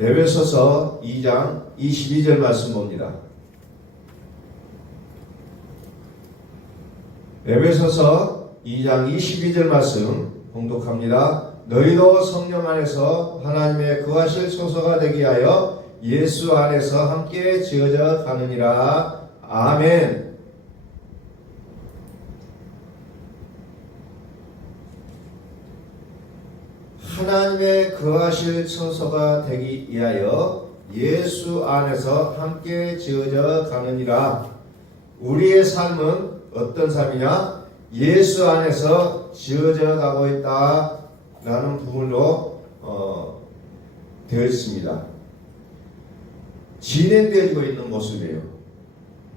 에베소서 2장 22절 말씀 봅니다. 에베소서 2장 22절 말씀 봉독합니다. 너희도 성령 안에서 하나님의 거하실 소서가 되기 위하여 예수 안에서 함께 지어져 가느니라. 아멘. 하나님의 거하실 처소가 되기 위하여 예수 안에서 함께 지어져 가느니라. 우리의 삶은 어떤 삶이냐? 예수 안에서 지어져 가고 있다라는 부분으로 되어 있습니다. 진행되어지고 있는 모습이에요.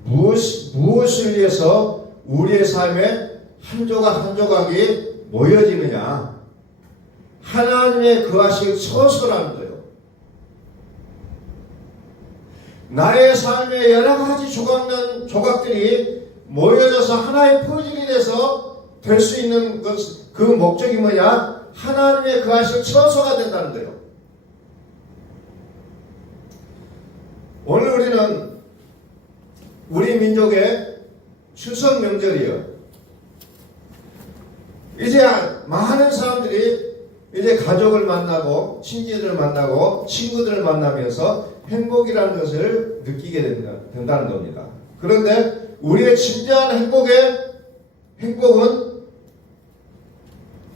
무엇을 위해서 우리의 삶에 한 조각 한 조각이 모여지느냐? 하나님의 거하실 처소라는 거예요. 나의 삶의 여러 가지 조각들이 모여져서 하나의 퍼즐이 돼서 될 수 있는 그 목적이 뭐냐? 하나님의 거하실 처소가 된다는 거예요. 오늘 우리는 우리 민족의 추석 명절이에요. 이제 많은 사람들이 이제 가족을 만나고 친지들을 만나고 친구들을 만나면서 행복이라는 것을 느끼게 된다는 겁니다. 그런데 우리의 진정한 행복은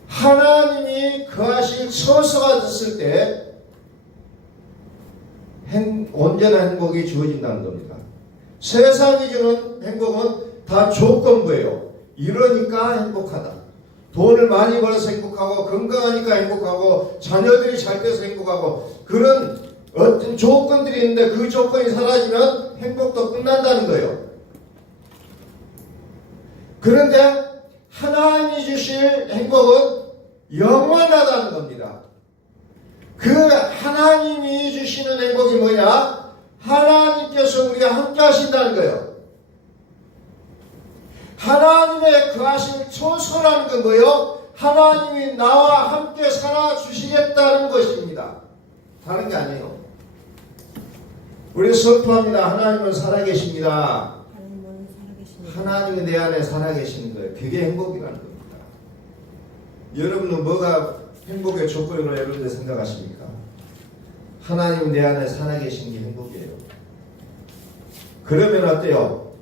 하나님이 거하실 처소가 됐을 때 온전한 행복이 주어진다는 겁니다. 세상이 주는 행복은 다 조건부예요. 이러니까 행복하다. 돈을 많이 벌어서 행복하고 건강하니까 행복하고 자녀들이 잘 돼서 행복하고 그런 어떤 조건들이 있는데 그 조건이 사라지면 행복도 끝난다는 거예요. 그런데 하나님이 주실 행복은 영원하다는 겁니다. 그 하나님이 주시는 행복이 뭐냐? 하나님께서 우리와 함께 하신다는 거예요. 하나님의 거하실 처소라는 건 뭐예요? 하나님이 나와 함께 살아주시겠다는 것입니다. 다른 게 아니에요. 우리 선포합니다. 하나님은 살아계십니다. 하나님이 내 안에 살아계시는 거예요. 그게 행복이라는 겁니다. 여러분은 뭐가 행복의 조건으로 여러분들 생각하십니까? 하나님이 내 안에 살아계시는 게 행복이에요. 그러면 어때요?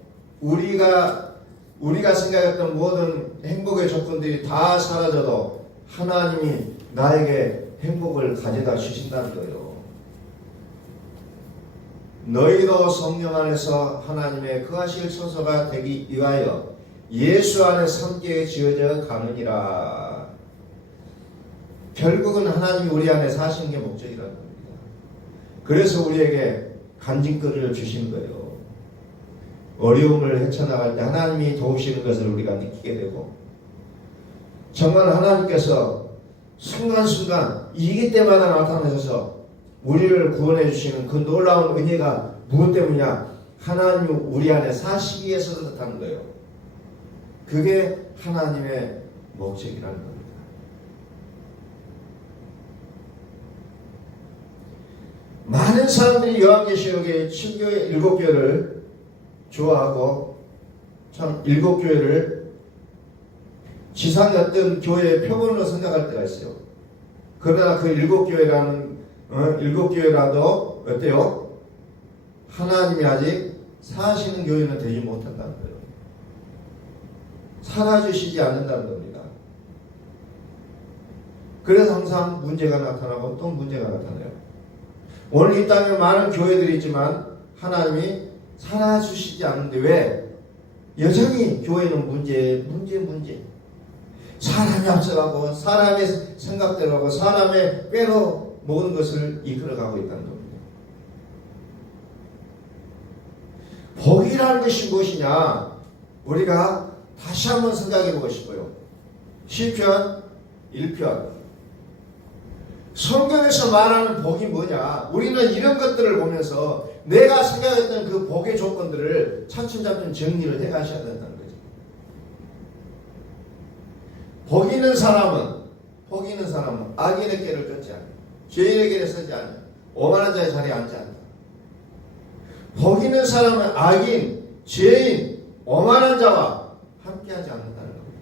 우리가 생각했던 모든 행복의 조건들이 다 사라져도 하나님이 나에게 행복을 가져다 주신다는 거예요. 너희도 성령 안에서 하나님의 거하실 처소가 되기 위하여 예수 안에서 함께 지어져 가느니라. 결국은 하나님이 우리 안에 사시는 게 목적이라는 겁니다. 그래서 우리에게 간증거리를 주시는 거예요. 어려움을 헤쳐나갈 때 하나님이 도우시는 것을 우리가 느끼게 되고 정말 하나님께서 순간순간 위기 때마다 나타나셔서 우리를 구원해 주시는 그 놀라운 은혜가 무엇 때문이냐? 하나님이 우리 안에 사시기 위해서 그렇다는 거예요. 그게 하나님의 목적이라는 겁니다. 많은 사람들이 요한계시록의 7교회 7교회를 좋아하고 참 7교회를 지상의 어떤 교회의 표본으로 생각할 때가 있어요. 그러나 그 7교회라는 7교회라도 어때요? 하나님이 아직 사시는 교회는 되지 못한다는 거예요. 살아주시지 않는다는 겁니다. 그래서 항상 문제가 나타나고 또 문제가 나타나요. 오늘 이 땅에 많은 교회들이 있지만 하나님이 살아주시지 않는데 왜? 여전히 교회는 문제. 사람이 앞서가고 사람의 생각대로 하고 사람의 꾀로 모든 것을 이끌어가고 있다는 겁니다. 복이라는 것이 무엇이냐? 우리가 다시 한번 생각해 보고 싶어요. 시편 1편 성경에서 말하는 복이 뭐냐? 우리는 이런 것들을 보면서 내가 생각했던 그 복의 조건들을 차츰차츰 정리를 해 가셔야 된다는 거죠. 복 있는 사람은 악인의 길을 쫓지 않아요. 죄인의 길에 서지 않아요. 오만한 자의 자리에 앉지 않는다. 복 있는 사람은 악인, 죄인, 오만한 자와 함께하지 않는다는 겁니다.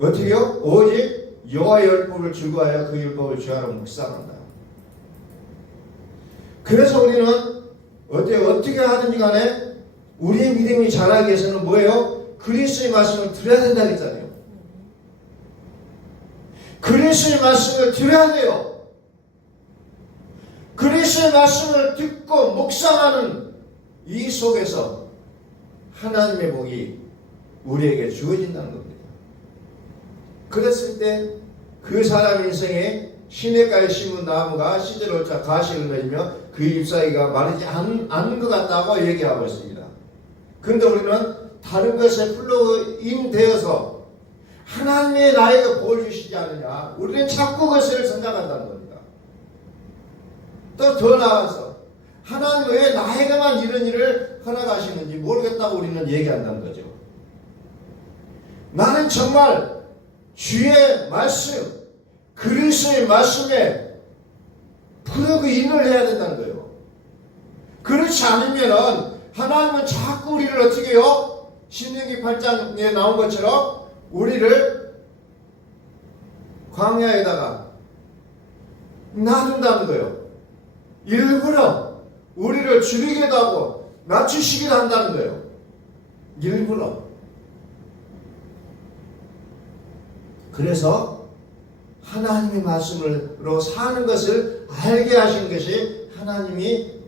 어떻게요? 오직 여호와의 율법을 즐거워하여 그 율법을 주야로 묵상한다. 그래서 우리는 어떻게 하든지 간에 우리의 믿음이 자라기 위해서는 뭐예요? 그리스도의 말씀을 들어야 된다 했잖아요. 그리스도의 말씀을 들어야 돼요. 그리스도의 말씀을 듣고 묵상하는 이 속에서 하나님의 복이 우리에게 주어진다는 겁니다. 그랬을 때 그 사람 인생에 시냇가에 심은 나무가 시들어자 가시를 맺으며 그 잎사귀가 마르지 않은 것 같다고 얘기하고 있습니다. 그런데 우리는 다른 것에 풀로 인되어서 하나님의 나에게 복을 주시지 않느냐, 우리는 자꾸 그것을 생각한다는 겁니다. 또 더 나아가서 하나님 왜 나에게만 이런 일을 허락하시는지 모르겠다고 우리는 얘기한다는 거죠. 나는 정말 주의 말씀, 그리스도의 말씀에 플러그 인을 해야 된다는 거예요. 그렇지 않으면은 하나님은 자꾸 우리를 어떻게 해요? 신명기 8장에 나온 것처럼 우리를 광야에다가 놔둔다는 거예요. 일부러 우리를 줄이기도 하고 낮추시기도 한다는 거예요. 일부러. 그래서 하나님의 말씀으로 사는 것을 알게 하신 것이 하나님이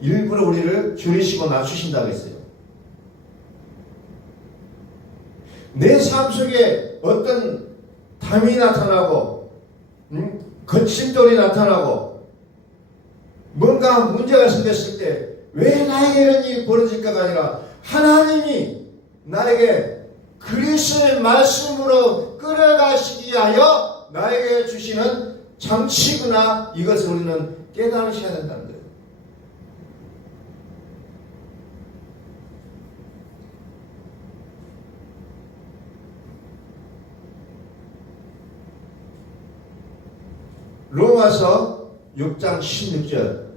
일부러 우리를 줄이시고 낮추신다고 했어요. 내 삶 속에 어떤 담이 나타나고 거침돌이 나타나고 뭔가 문제가 생겼을 때 왜 나에게 이런 일이 벌어질까가 아니라 하나님이 나에게 그리스도의 말씀으로 끌어가시기 위하여 나에게 주시는 장치구나, 이것을 우리는 깨달으셔야 된다는 거예요. 로마서 6장 16절,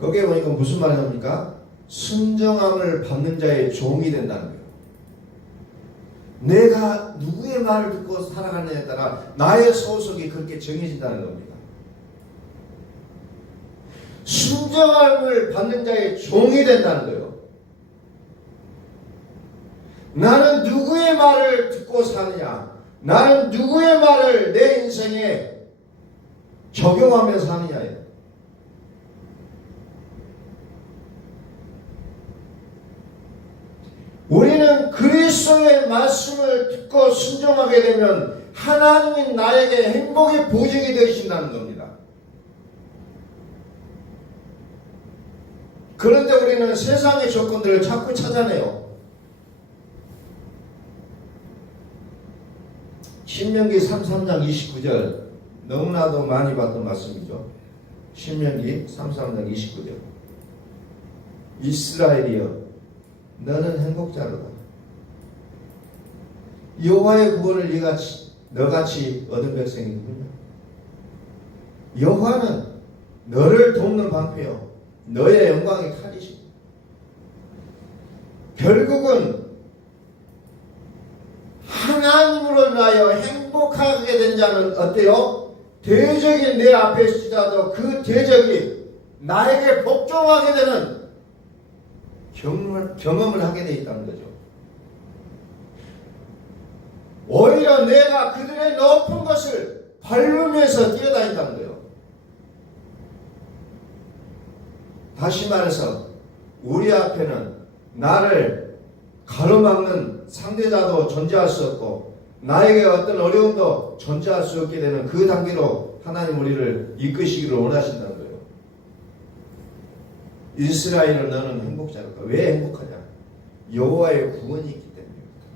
거기에 보니까 무슨 말이 나옵니까? 순정함을 받는 자의 종이 된다는 거예요. 내가 누구의 말을 듣고 살아가느냐에 따라 나의 소속이 그렇게 정해진다는 겁니다. 순정함을 받는 자의 종이 된다는 거예요. 나는 누구의 말을 듣고 사느냐, 나는 누구의 말을 내 인생에 적용하며 사느냐예요. 우리는 그리스도의 말씀을 듣고 순종하게 되면 하나님이 나에게 행복의 보증이 되신다는 겁니다. 그런데 우리는 세상의 조건들을 자꾸 찾아내요. 신명기 33장 29절, 너무나도 많이 봤던 말씀이죠. 신명기 33장 29절, 이스라엘이여 너는 행복자로다. 여호와의 구원을 너같이 얻은 백성이 누구냐? 여호와는 너를 돕는 방패요 너의 영광의 칼이시고, 결국은 하나님으로 인하여 행복하게 된 자는 어때요? 대적이 내 앞에 있으라도 그 대적이 나에게 복종하게 되는 경험을 하게 돼 있다는 거죠. 오히려 내가 그들의 높은 것을 밟으면서 뛰어다닌다는 거예요. 다시 말해서 우리 앞에는 나를 가로막는 상대자도 존재할 수 없고 나에게 어떤 어려움도 존재할 수 없게 되는 그 단계로 하나님 우리를 이끄시기를 원하신다는 거예요. 이스라엘은 너는 행복자로다. 왜 행복하냐? 여호와의 구원이 있기 때문입니다.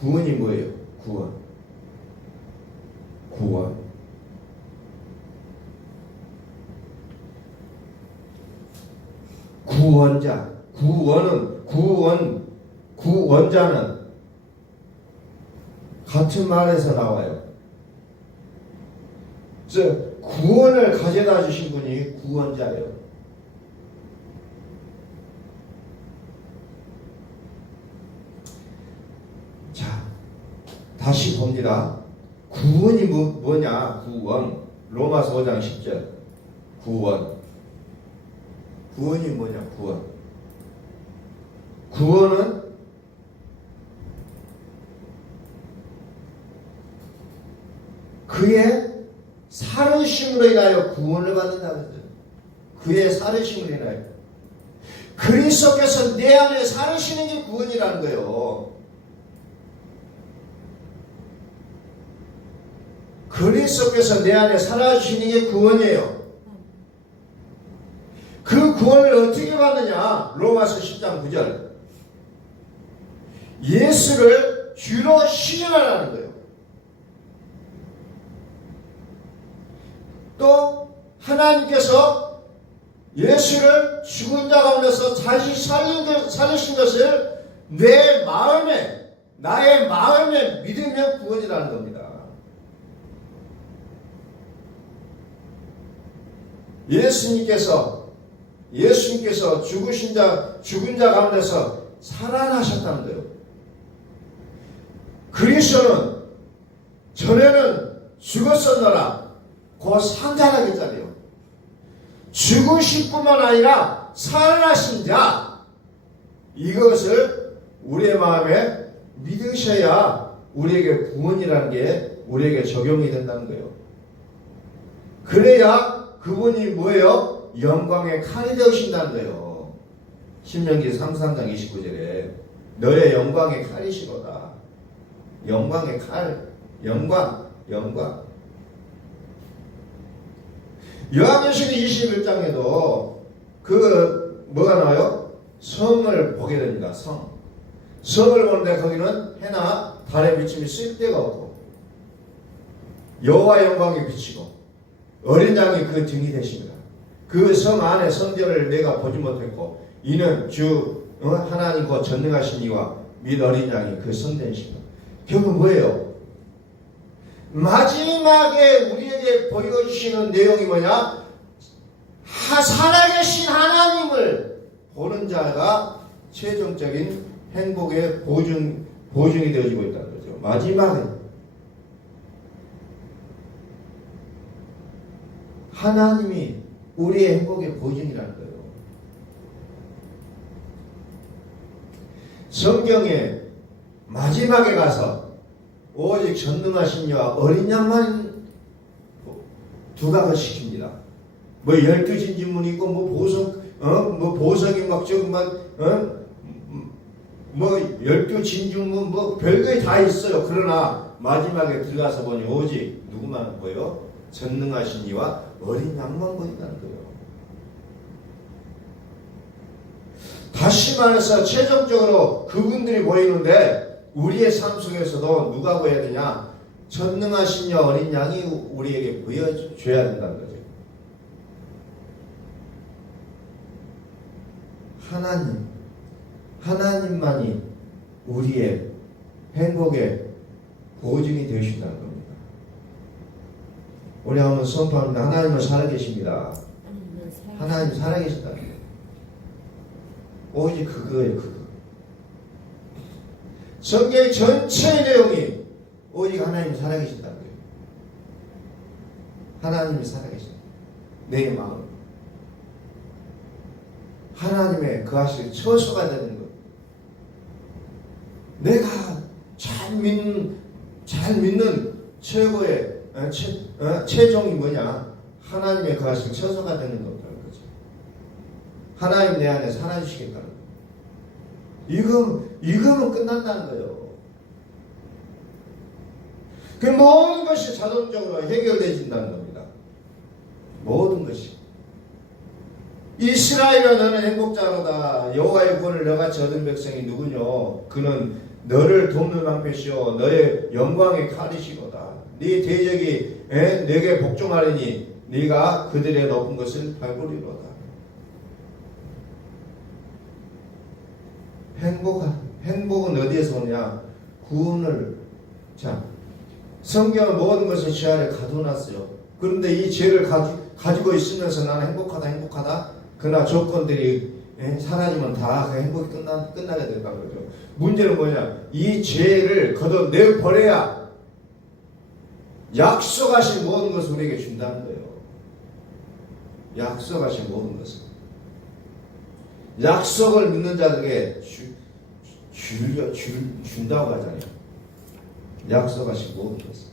구원이 뭐예요? 구원. 구원자. 구원자는 같은 말에서 나와요. 그래서 구원을 가져다 주신 분이 구원자예요. 자, 다시 봅니다. 구원이 뭐냐? 구원. 로마서 5장 10절. 구원. 구원이 뭐냐? 구원. 구원은 그의 살으심으로 인하여 구원을 받는다는 거죠. 그의 살으심으로 인하여. 그리스도께서 내 안에 살으시는 게 구원이라는 거예요. 그리스도께서 내 안에 살아주시는 게 구원이에요. 그 구원을 어떻게 받느냐? 로마서 10장 9절. 예수를 주로 시인하라는 거예요. 또 하나님께서 예수를 죽은 자 가운데서 다시 살리신 것을 내 마음에, 나의 마음에 믿으면 구원이라는 겁니다. 예수님께서 죽은 자 가운데서 살아나셨다는 거예요. 그리스도는 전에는 죽었었노라 곧 산자라고 했잖아요. 죽으실 뿐만 아니라 살아나신 자, 이것을 우리의 마음에 믿으셔야 우리에게 구원이라는 게 우리에게 적용이 된다는 거예요. 그래야 그분이 뭐예요? 영광의 칼이 되신다는 거예요. 신명기 33장 29절에 너의 영광의 칼이시로다. 영광의 칼, 영광. 요한계시록 21장에도 뭐가 나와요? 성을 보게 됩니다. 성을 보는데 거기는 해나 달의 비침이 쓸데가 없고 여호와 영광이 비치고 어린 양이 그 등이 되십니다. 그 성 안에 성전을 내가 보지 못했고 이는 주 하나님 곧 전능하신 이와 및 어린 양이 그 성전이십니다. 결국 뭐예요? 마지막에 우리에게 보여주시는 내용이 뭐냐? 살아계신 하나님을 보는 자가 최종적인 행복의 보증이 되어지고 있다는 거죠. 마지막에 하나님이 우리의 행복의 보증이라는 거예요. 성경에 마지막에 가서 오직 전능하신 이와 어린 양만 두각을 시킵니다. 뭐 12진지문이 있고 뭐 보석이 막 저거 뭐 12진주문 뭐 별게 다 있어요. 그러나 마지막에 들어가서 보니 오직 누구만 보여? 전능하신 이와 어린 양만 보인다는 거예요. 다시 말해서 최종적으로 그분들이 보이는데 우리의 삶 속에서도 누가 보여야 되냐? 전능하신 이 어린 양이 우리에게 보여줘야 된다는 거죠. 하나님만이 우리의 행복의 보증이 되신다는 겁니다. 우리 한번 선포합니다. 하나님은 살아계십니다. 하나님 살아계신다. 오직 그거예요. 그거. 성경의 전체의 내용이 오직 하나님이 살아계신다는 거예요. 하나님이 살아계신다. 내 마음. 하나님의 그 하실 처소가 되는 것. 내가 잘 믿는 최고의 최종이 뭐냐? 하나님의 그 하실 처소가 되는 거라는 거죠. 하나님 내 안에 살아주시겠다는 거. 이거면 끝난다는 거예요. 그 모든 것이 자동적으로 해결되어진다는 겁니다. 모든 것이. 이스라엘아 너는 행복자로다. 여호와의 구원을 너같이 얻은 백성이 누구뇨? 그는 너를 돕는 방패시오 너의 영광의 칼이시로다. 네 대적이 내게 복종하리니 네가 그들의 높은 것을 밟으리로다. 행복은 어디에서 오냐? 구원을 자, 성경은 모든 것을 죄 아래 가둬놨어요. 그런데 이 죄를 가지고 있으면서 나는 행복하다. 그러나 조건들이 사라지면 다 그 행복이 끝나게 된다는 거죠. 문제는 뭐냐? 이 죄를 걷어내버려야 약속하신 모든 것을 우리에게 준다는 거예요. 약속하신 모든 것을. 약속을 믿는 자들에게 준다고 하잖아요. 약속하신 모든 것을.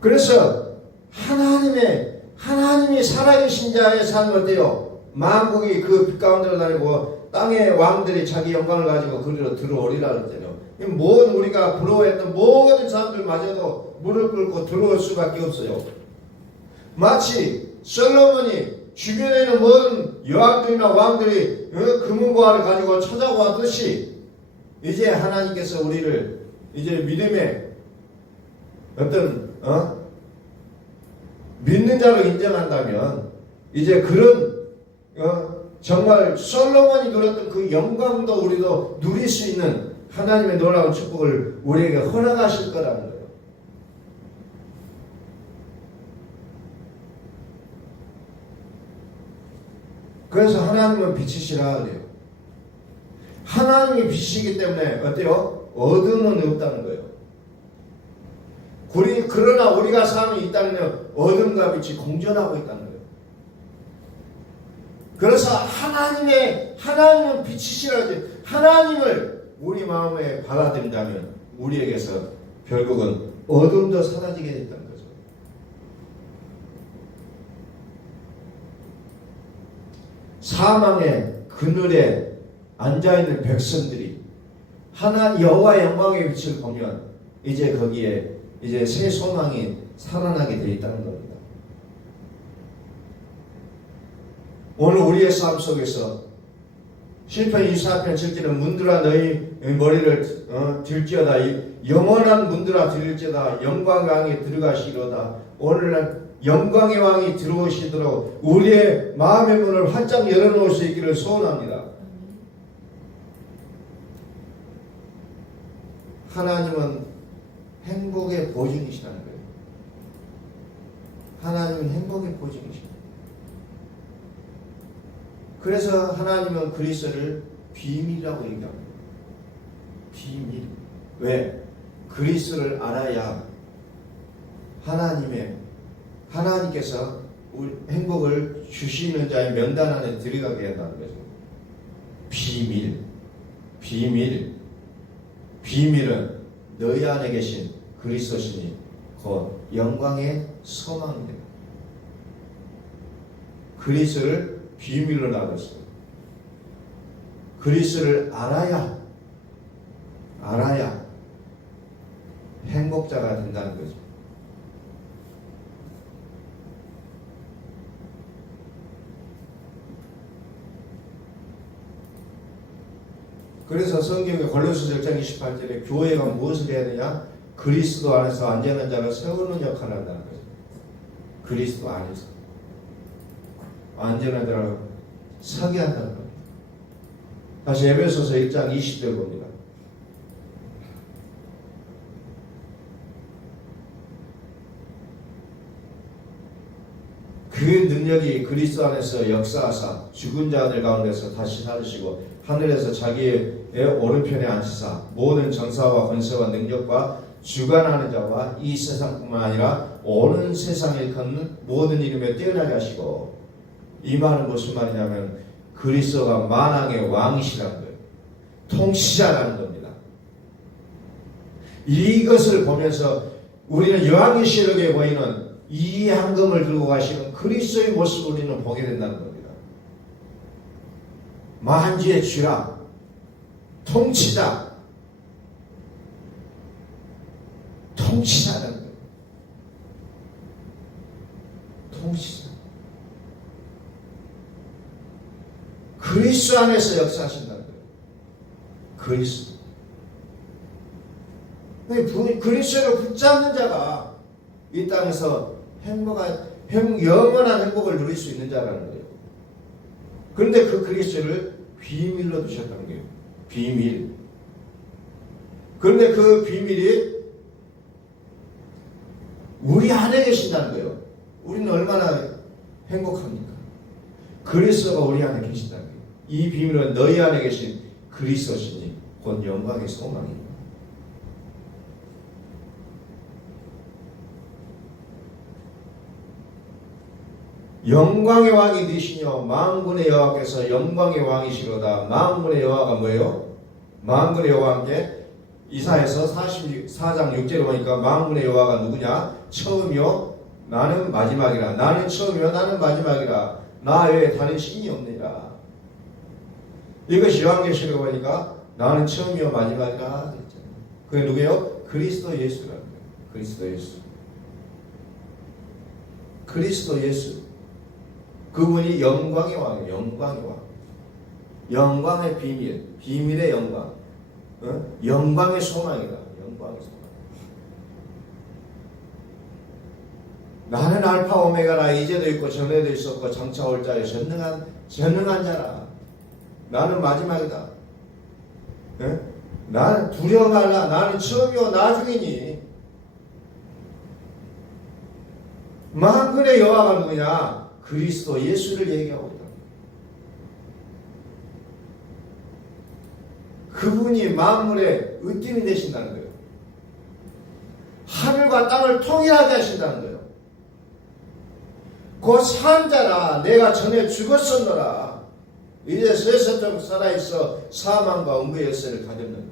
그래서 하나님이 살아계신 자의 삶은 어때요? 만국이 그 빛 가운데로 다니고 땅의 왕들이 자기 영광을 가지고 그리로 들어오리라 그랬잖아요. 모든 우리가 부러워했던 모든 사람들마저도 무릎 꿇고 들어올 수밖에 없어요. 마치 솔로몬이 주변에 있는 모든 여왕들이나 왕들이 금은보화를 가지고 찾아왔듯이 이제 하나님께서 우리를 이제 믿음의 어떤 믿는 자로 인정한다면 이제 그런 정말 솔로몬이 누렸던 그 영광도 우리도 누릴 수 있는 하나님의 놀라운 축복을 우리에게 허락하실 거라는 거예요. 그래서 하나님은 빛이시라 그래요. 하나님이 빛이기 때문에 어때요? 어둠은 없다는 거예요. 그러나 우리가 삶이 있다면 어둠과 빛이 공존하고 있다는 거예요. 그래서 하나님은 빛이시라 하지. 하나님을 우리 마음에 받아들인다면 우리에게서 결국은 어둠도 사라지게 된다는 거죠. 사망의 그늘에 앉아있는 백성들이 여호와의 영광의 빛을 보면 이제 거기에 이제 새 소망이 살아나게 되어 있다는 겁니다. 오늘 우리의 삶 속에서 시편 24편 7절은 문들아 너희 머리를 들지어다 영원한 문들아 들을지어다 영광의 왕이 들어가시리로다. 오늘날 영광의 왕이 들어오시도록 우리의 마음의 문을 활짝 열어놓을 수 있기를 소원합니다. 하나님은 행복의 보증이시라는 거예요. 하나님은 행복의 보증이십니다. 그래서 하나님은 그리스도를 비밀이라고 얘기합니다. 비밀. 왜? 그리스도를 알아야 하나님께서 우리 행복을 주시는 자의 명단 안에 들어가게 된다는 거죠. 비밀은 너희 안에 계신 그리스도시니 곧 영광의 소망입니다. 그리스도를 비밀로 나눴어요. 그리스도를 알아야 행복자가 된다는 거죠. 그래서 성경의 골로새서 1장 28절에 교회가 무엇을 해야 되냐? 그리스도 안에서 안전한 자를 세우는 역할을 한다는 거죠. 그리스도 안에서 안전한 자를 서게 한다는 겁니다. 다시 에베소서 1장 20절 봅니다. 그 능력이 그리스도 안에서 역사하사 죽은 자들 가운데서 다시 살으시고 하늘에서 자기의 오른편에 앉으사 모든 정사와 권세와 능력과 주관하는 자와 이 세상뿐만 아니라 오는 세상에 걷는 모든 이름에 뛰어나게 하시고, 이 말은 무슨 말이냐면 그리스도가 만왕의 왕이시라는 거예요. 통치자라는 겁니다. 이것을 보면서 우리는 요한계시록에 보이는 이 황금을 들고 가시는 그리스도의 모습을 우리는 보게 된다는 겁니다. 만주의 주라, 통치자라는 거예요. 통치자. 그리스도 안에서 역사하신다는 거예요. 그리스도. 그리스도를 붙잡는 자가 이 땅에서 영원한 행복을 누릴 수 있는 자라는 거예요. 그런데 그 그리스도를 비밀로 두셨다는 거예요. 비밀. 그런데 그 비밀이 우리 안에 계신다는 거예요. 우리는 얼마나 행복합니까? 그리스도가 우리 안에 계신다는 거예요. 이 비밀은 너희 안에 계신 그리스도시니 곧 영광의 소망입니다. 영광의 왕이 되시며 만군의 여호와께서 영광의 왕이시로다. 만군의 여호와가 뭐예요? 만군의 여호와와 함께 이사야서 44장 6절에 보니까 만군의 여호와가 누구냐? 처음이요 나는 마지막이라. 나는 처음이요 나는 마지막이라. 나 외에 다른 신이 없느니라. 이것이 요한계시록에 보니까 나는 처음이요 마지막이라. 그게 누구예요? 그리스도 예수라는 거예요. 그리스도 예수. 그리스도 예수. 그분이 영광의 왕이에요. 영광의 왕. 영광의 비밀. 비밀의 영광. 영광의 소망이다. 영광의 소망. 나는 알파 오메가라. 이제도 있고 전에도 있었고 장차 올 자의 전능한 자라. 나는 마지막이다. 나는 두려워 말라. 나는 처음이요 나중이니. 만군의 여호와가 누구냐? 그리스도 예수를 얘기하고 있다. 그분이 만물의 으뜸이 되신다는 거예요. 하늘과 땅을 통일하게 하신다는 거예요. 곧 산자라. 내가 전에 죽었었노라. 이제 세상적으로 살아있어 사망과 음부의 열쇠를 가졌느니.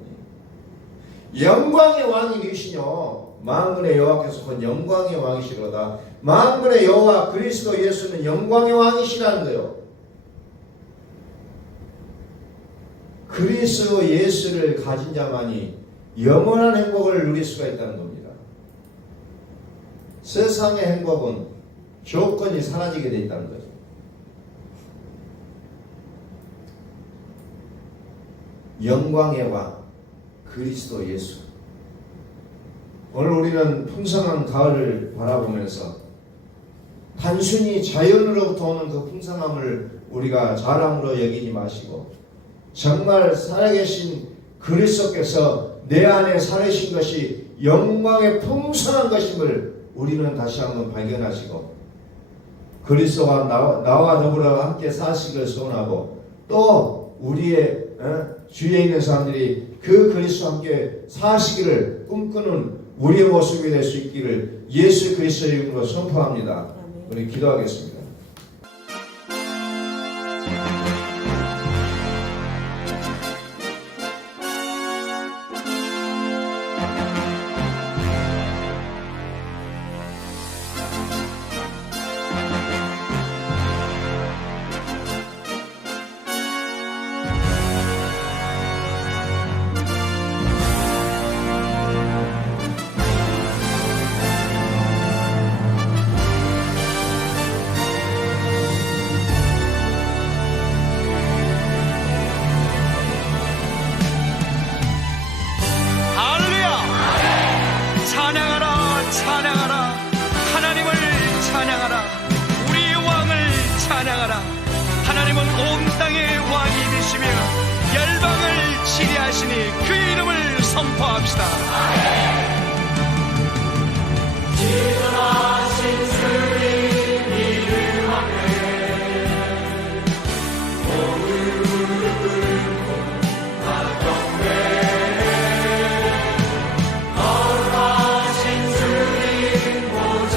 영광의 왕이 되시뇨. 만군의 여호와께서 곧 영광의 왕이시로다. 만군의 여호와 그리스도 예수는 영광의 왕이시라는 거예요. 그리스도 예수를 가진 자만이 영원한 행복을 누릴 수가 있다는 겁니다. 세상의 행복은 조건이 사라지게 돼 있다는 거죠. 영광의 왕 그리스도 예수. 오늘 우리는 풍성한 가을을 바라보면서 단순히 자연으로부터 오는 그 풍성함을 우리가 자랑으로 여기지 마시고 정말 살아계신 그리스도께서 내 안에 살아계신 것이 영광의 풍성한 것임을 우리는 다시 한번 발견하시고 그리스도가 나와 더불어 함께 사시기를 소원하고 또 우리의 주위에 있는 사람들이 그 그리스도와 함께 사시기를 꿈꾸는 우리의 모습이 될 수 있기를 예수 그리스도의 이름으로 선포합니다. 우리 기도하겠습니다. 하나님은 온 땅의 왕이 되시며 열방을 치리하시니 그 이름을 선포합시다. 지존하신 주님 이름 앞에 무릎 꿇고 나경배 거룩하신 주님 보좌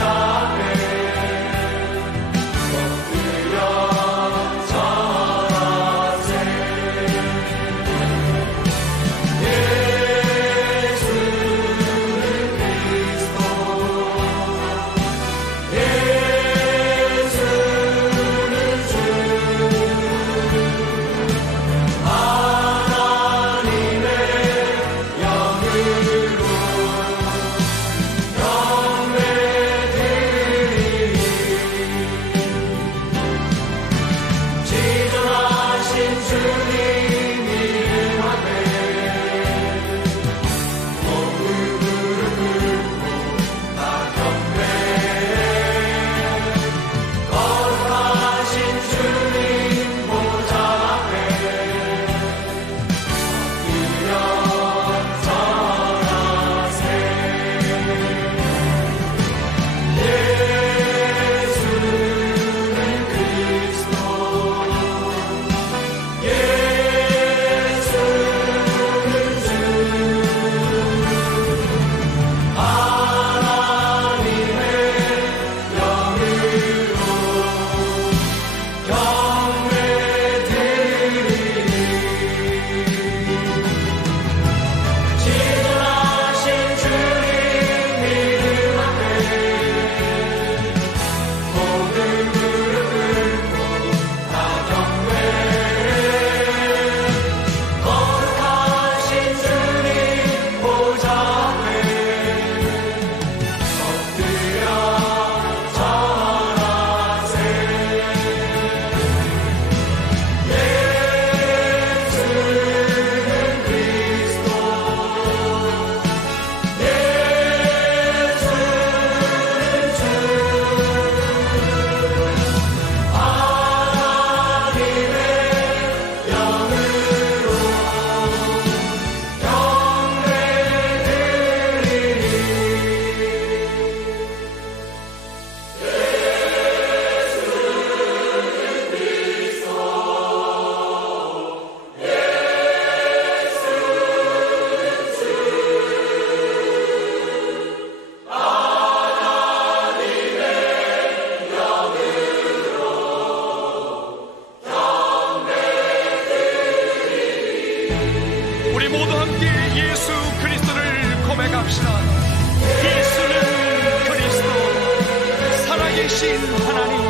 주신 하나님,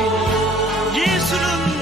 예수는